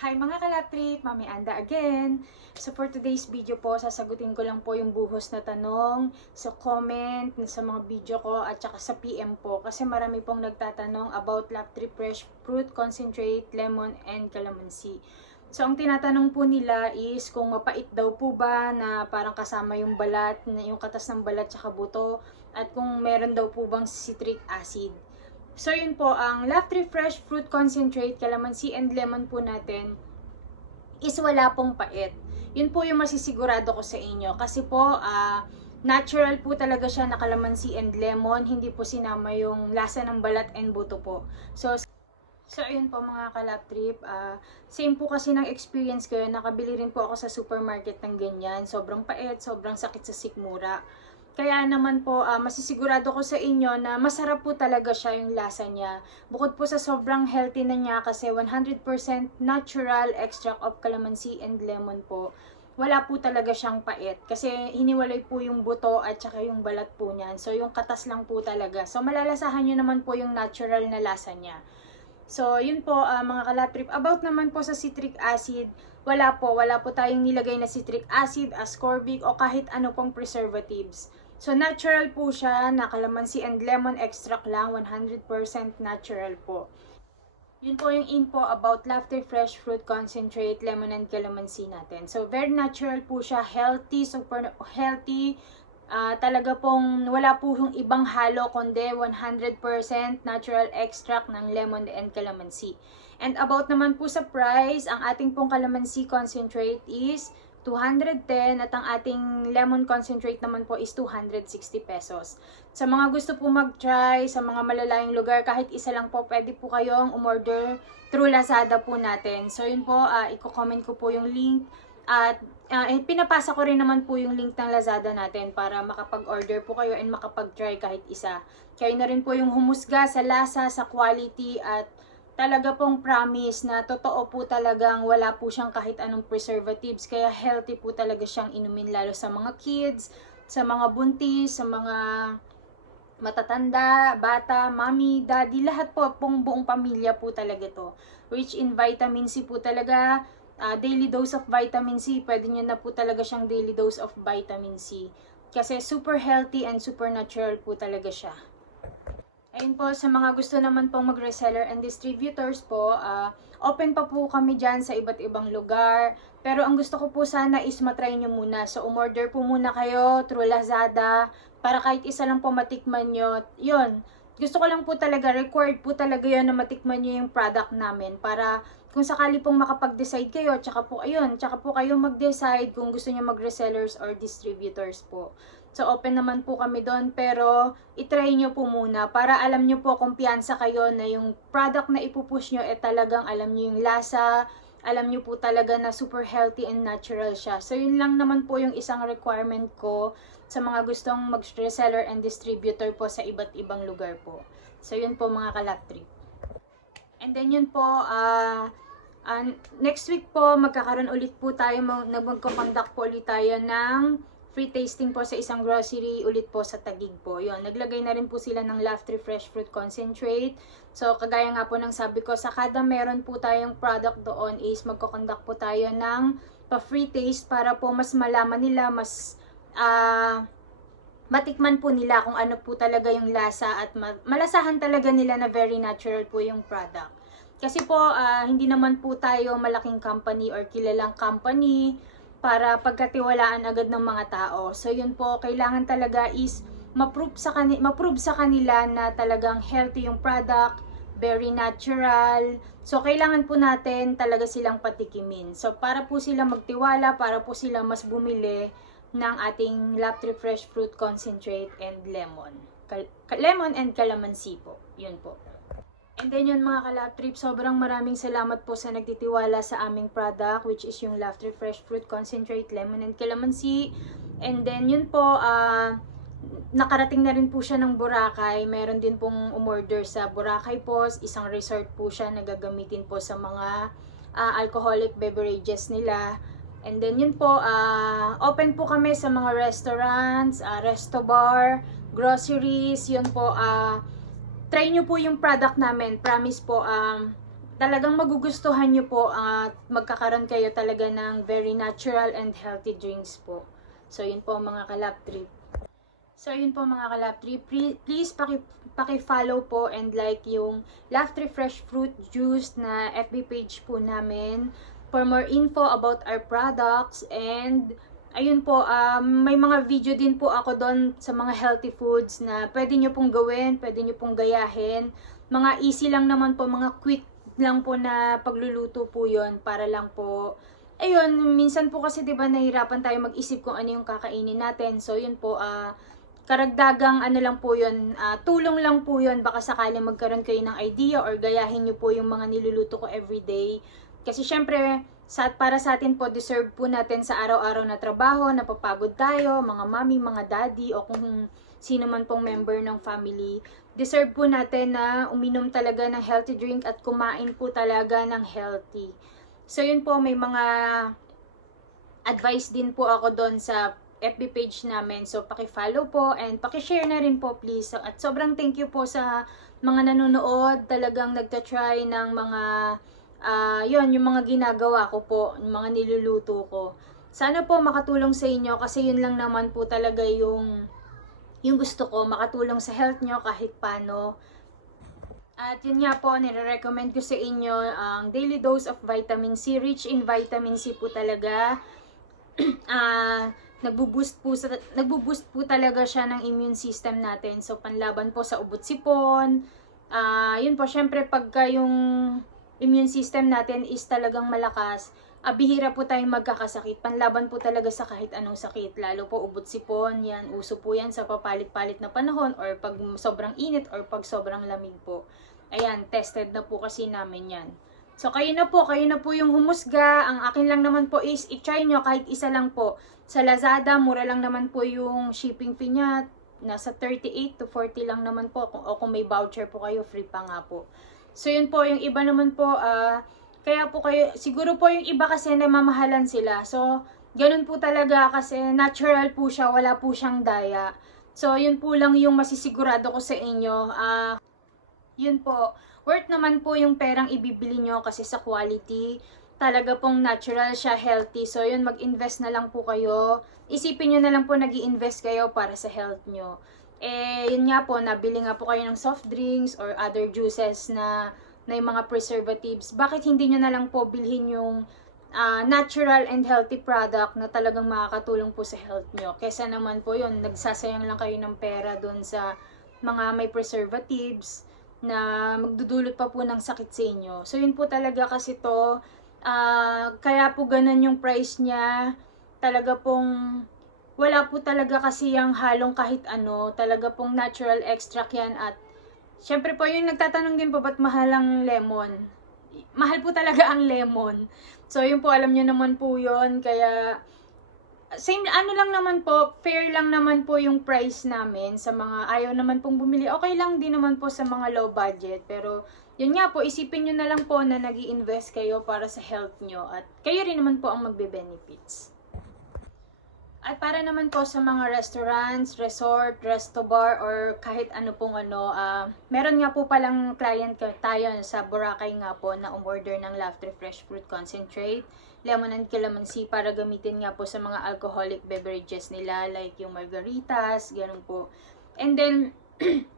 Hi mga kalaptrip, Mami Anda again. So for today's video po, sasagutin ko lang po yung buhos na tanong sa comment, sa mga video ko at saka sa PM po. Kasi marami pong nagtatanong about Laptrip Fresh Fruit Concentrate, Lemon, and Calamansi. So ang tinatanong po nila is kung mapait daw po ba na parang kasama yung balat, yung katas ng balat tsaka buto, at kung meron daw po bang citric acid. So yun po, ang Laptrip Fresh Fruit Concentrate, Calamansi, and Lemon po natin is wala pong pait. Yun po yung masisigurado ko sa inyo. Kasi po, natural po talaga siya na calamansi and lemon. Hindi po sinama yung lasa ng balat and buto po. So ayun po mga kalaptrip, same po kasi ng experience ko yun. Nakabili rin po ako sa supermarket ng ganyan. Sobrang pait, sobrang sakit sa sikmura. Kaya naman po, masisigurado ko sa inyo na masarap po talaga siya yung lasa niya. Bukod po sa sobrang healthy na niya kasi 100% natural extract of calamansi and lemon po. Wala po talaga siyang pait kasi hiniwalay po yung buto at saka yung balat po niyan. So yung katas lang po talaga. So malalasahan nyo naman po yung natural na lasa niya. So yun po mga kalatrip. About naman po sa citric acid, wala po tayong nilagay na citric acid, ascorbic o kahit ano pong preservatives. So natural po siya na calamansi and lemon extract lang, 100% natural po. Yun po yung info about Laptrip Fresh Fruit Concentrate, Lemon and Calamansi natin. So very natural po siya, healthy, super healthy. Talaga pong wala po yung ibang halo kundi 100% natural extract ng lemon and calamansi. And about naman po sa price, ang ating pong calamansi concentrate is 210 at ang ating lemon concentrate naman po is 260 pesos. Sa mga gusto po mag-try sa mga malalayong lugar, kahit isa lang po, pwede po kayong umorder through Lazada po natin. So yun po, i-comment ko po yung link at pinapasa ko rin naman po yung link ng Lazada natin para makapag-order po kayo and makapag-try kahit isa. Kayo na rin po yung humusga sa lasa, sa quality at talaga pong promise na totoo po talagang wala po siyang kahit anong preservatives. Kaya healthy po talaga siyang inumin lalo sa mga kids, sa mga buntis, sa mga matatanda, bata, mommy, daddy, lahat po pong buong pamilya po talaga to. Rich in vitamin C po talaga, daily dose of vitamin C, pwede nyo na po talaga siyang daily dose of vitamin C. Kasi super healthy and super natural po talaga siya. Ayun po, sa mga gusto naman pong mag-reseller and distributors po, open pa po kami dyan sa iba't ibang lugar. Pero ang gusto ko po sana is matry nyo muna. So, umorder po muna kayo through Lazada para kahit isa lang po matikman nyo. Yun, gusto ko lang po talaga, required po talaga yun na matikman nyo yung product namin para kung sakali pong makapag-decide kayo, tsaka po, ayun, tsaka po kayo mag-decide kung gusto nyo mag-resellers or distributors po. So, open naman po kami doon, pero itry nyo po muna para alam nyo po, kumpiyansa kayo na yung product na ipupush nyo, talagang alam nyo yung lasa, alam nyo po talaga na super healthy and natural siya. So, yun lang naman po yung isang requirement ko sa mga gustong mag-reseller and distributor po sa iba't ibang lugar po. So, yun po mga kalaptrip. And then yun po, next week po, magkakaroon ulit po tayo, magko-conduct po ulit tayo ng free tasting po sa isang grocery ulit po sa Taguig po. Yun, naglagay na rin po sila ng Laptrip Fresh Fruit Concentrate. So, kagaya nga po ng sabi ko, sa kada meron po tayong product doon is magko-conduct po tayo ng pa-free taste para po mas malaman nila, mas matikman po nila kung ano po talaga yung lasa at malasahan talaga nila na very natural po yung product. Kasi po, hindi naman po tayo malaking company or kilalang company para pagkatiwalaan agad ng mga tao. So yun po, kailangan talaga is ma-prove sa kanila na talagang healthy yung product, very natural. So kailangan po natin talaga silang patikimin. So para po sila magtiwala, para po sila mas bumili ng ating Laptrip Fresh Fruit Concentrate and Lemon. Lemon and Calamansi po. Yun po. And then yun mga kalaptrip, sobrang maraming salamat po sa nagtitiwala sa aming product, which is yung Laptrip Fresh Fruit Concentrate, Lemon and Calamansi. And then yun po, nakarating na rin po siya ng Boracay. Meron din pong umorder sa Boracay po. Isang resort po siya na gagamitin po sa mga alcoholic beverages nila. And then yun po, open po kami sa mga restaurants, resto bar, groceries, yun po, try nyo po yung product namin. Promise po, talagang magugustuhan nyo po at magkakaroon kayo talaga ng very natural and healthy drinks po. So, yun po mga kalap trip. So, yun po mga kalap trip. Please paki-follow po and like yung Laugh Tree Fresh Fruit Juice na FB page po namin for more info about our products. And ayun po, may mga video din po ako doon sa mga healthy foods na pwede nyo pong gawin, pwede nyo pong gayahin. Mga easy lang naman po, mga quick lang po na pagluluto po yon para lang po. Ayun, minsan po kasi 'di ba nahihirapan tayo mag-isip kung ano yung kakainin natin. So yun po, karagdagang ano lang po yun, tulong lang po yun. Baka sakaling magkaroon kayo ng idea or gayahin nyo po yung mga niluluto ko everyday. Kasi syempre, para sa atin po, deserve po natin sa araw-araw na trabaho, napapagod tayo, mga mami, mga daddy, o kung sino man pong member ng family. Deserve po natin na uminom talaga ng healthy drink at kumain po talaga ng healthy. So yun po, may mga advice din po ako doon sa FB page namin. So paki-follow po and paki-share na rin po please. So, at sobrang thank you po sa mga nanonood, talagang nagta-try ng mga yon yung mga ginagawa ko po, yung mga niluluto ko. Sana po makatulong sa inyo kasi yun lang naman po talaga yung gusto ko, makatulong sa health nyo kahit paano. At yun nga po, nire-recommend ko sa inyo ang daily dose of vitamin C. Rich in vitamin C po talaga. Nagbo-boost po talaga siya ng immune system natin. So, panlaban po sa ubo-sipon. Yun po, syempre pagka yung immune system natin is talagang malakas, bihira po tayong magkakasakit. Panlaban po talaga sa kahit anong sakit. Lalo po ubo-sipon, yan, uso po yan sa papalit-palit na panahon or pag sobrang init or pag sobrang lamig po. Ayan, tested na po kasi namin yan. So, kayo na po yung humusga. Ang akin lang naman po is, i-try nyo kahit isa lang po. Sa Lazada, mura lang naman po yung shipping fee niya. Nasa 38 to 40 lang naman po. O kung may voucher po kayo, free pa nga po. So, yun po, yung iba naman po, kaya po kayo, siguro po yung iba kasi namamahalan sila. So, ganun po talaga kasi natural po siya, wala po siyang daya. So, yun po lang yung masisigurado ko sa inyo. Yun po, worth naman po yung perang ibibili nyo kasi sa quality, talaga pong natural siya, healthy. So yun, mag-invest na lang po kayo. Isipin nyo na lang po nag-i-invest kayo para sa health nyo. Yun nga po, nabili nga po kayo ng soft drinks or other juices na yung mga preservatives. Bakit hindi nyo na lang po bilhin yung natural and healthy product na talagang makakatulong po sa health nyo? Kesa naman po yun, nagsasayang lang kayo ng pera dun sa mga may preservatives na magdudulot pa po ng sakit sa inyo. So yun po talaga kasi to, kaya po ganun yung price niya. Talaga pong wala po talaga kasi yung halong kahit ano, talaga pong natural extract yan. At syempre po yung nagtatanong din po ba't mahal ang lemon. Mahal po talaga ang lemon. So yun po, alam nyo naman po yun. Kaya same, ano lang naman po, fair lang naman po yung price namin sa mga ayaw naman pong bumili. Okay lang din naman po sa mga low budget. Pero, yun nga po, isipin nyo na lang po na nag-i-invest kayo para sa health nyo. At kayo rin naman po ang magbe-benefits. At para naman po sa mga restaurants, resort, resto bar, or kahit ano pong ano, meron nga po palang client tayo sa Boracay nga po na umorder ng Laugh Tree Fresh Fruit Concentrate, lemon and calamansi para gamitin nga po sa mga alcoholic beverages nila like yung margaritas, ganun po. And then,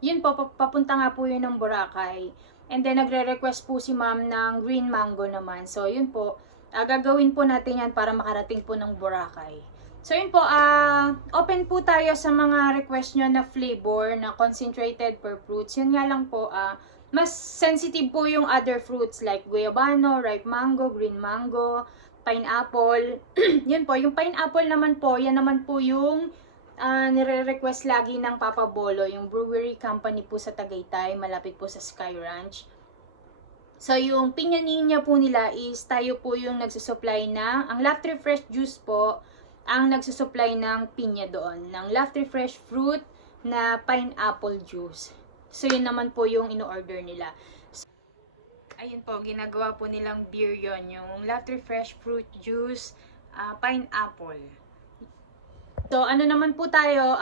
yun po, papunta nga po yun ng Boracay. And then, nagre-request po si ma'am ng green mango naman. So, yun po, gagawin po natin yan para makarating po ng Boracay. So, yun po, open po tayo sa mga request nyo na flavor na concentrated per fruits. Yun nga lang po, mas sensitive po yung other fruits like guayabano, ripe mango, green mango, pineapple. Yun po, yung pineapple naman po, yan naman po yung nire-request lagi ng Papa Bolo, yung brewery company po sa Tagaytay, malapit po sa Sky Ranch. So, yung pinya-ninya po nila is tayo po yung nagsusupply na, ang Laugh Tree Fresh Juice po, ang nagsusupply ng pinya doon, ng Laugh Tree Fresh Fruit na pineapple juice. So, yun naman po yung ino-order nila. So, ayun po, ginagawa po nilang beer yon, yung Laugh Tree Fresh Fruit Juice, pineapple. So, ano naman po tayo,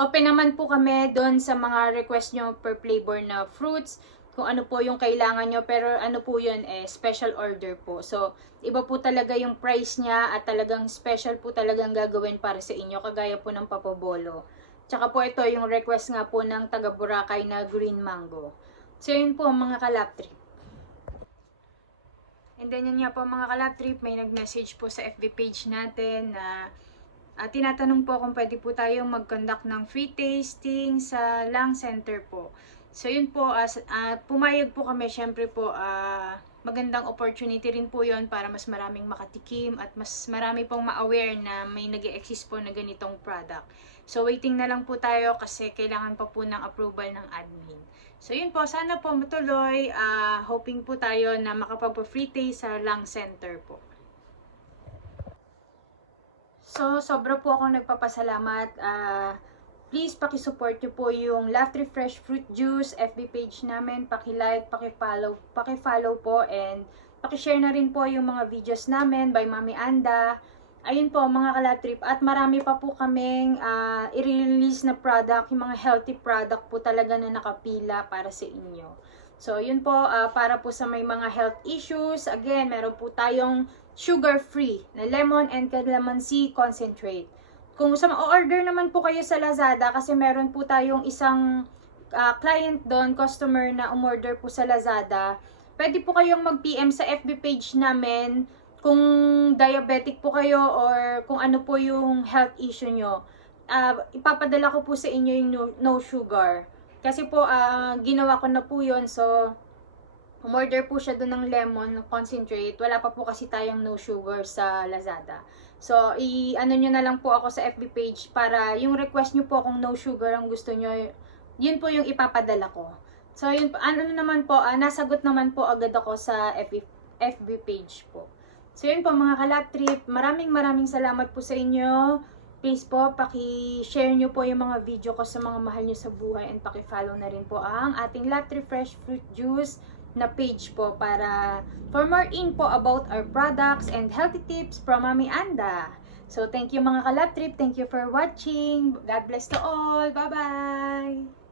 open naman po kami doon sa mga request nyo per flavor na fruits. kung ano po yung kailangan nyo, pero ano po yun, special order po. So, iba po talaga yung price niya at talagang special po talagang gagawin para sa inyo, kagaya po ng papabolo. Tsaka po ito yung request nga po ng taga Boracay na green mango. So, yun po mga kalap trip. And then yun nga po mga kalap trip, may nag-message po sa FB page natin na tinatanong po kung pwede po tayong mag-conduct ng free tasting sa Lang Center po. So yun po, pumayag po kami, syempre po, magandang opportunity rin po yon para mas maraming makatikim at mas marami pong ma-aware na may nag-e-exist po na ganitong product. So waiting na lang po tayo kasi kailangan pa po ng approval ng admin. So yun po, sana po matuloy, hoping po tayo na makapag-free taste sa Lang Center po. So, sobra po akong nagpapasalamat. Please, pakisupport nyo po yung Laughter Fresh Fruit Juice FB page namin. Paki-like, paki-follow po, and paki-share na rin po yung mga videos namin by Mami Anda. Ayun po mga kalatrip. At marami pa po kaming i-release na product, yung mga healthy product po talaga na nakapila para sa inyo. So, yun po, para po sa may mga health issues. Again, meron po tayong sugar-free na lemon and calamansi concentrate. Kung ma-order naman po kayo sa Lazada, kasi meron po tayong isang client doon, customer na umorder po sa Lazada, pwede po kayong mag-PM sa FB page namin kung diabetic po kayo or kung ano po yung health issue nyo. Ipapadala ko po sa inyo yung no sugar. Kasi po, ginawa ko na po yun, so umorder po siya doon ng lemon concentrate. Wala pa po kasi tayong no sugar sa Lazada. So, ano nyo na lang po ako sa FB page para yung request nyo po kung no sugar ang gusto nyo, yun po yung ipapadala ko. So, yun po, ano naman po, nasagot naman po agad ako sa FB page po. So, yun po mga kalap trip. Maraming salamat po sa inyo. Please po, paki-share nyo po yung mga video ko sa mga mahal nyo sa buhay, and paki-follow na rin po ang ating Laughter Fresh Fruit Juice na page po para for more info about our products and healthy tips from Mami Anda. So, thank you mga kalap trip. Thank you for watching. God bless to all. Bye-bye!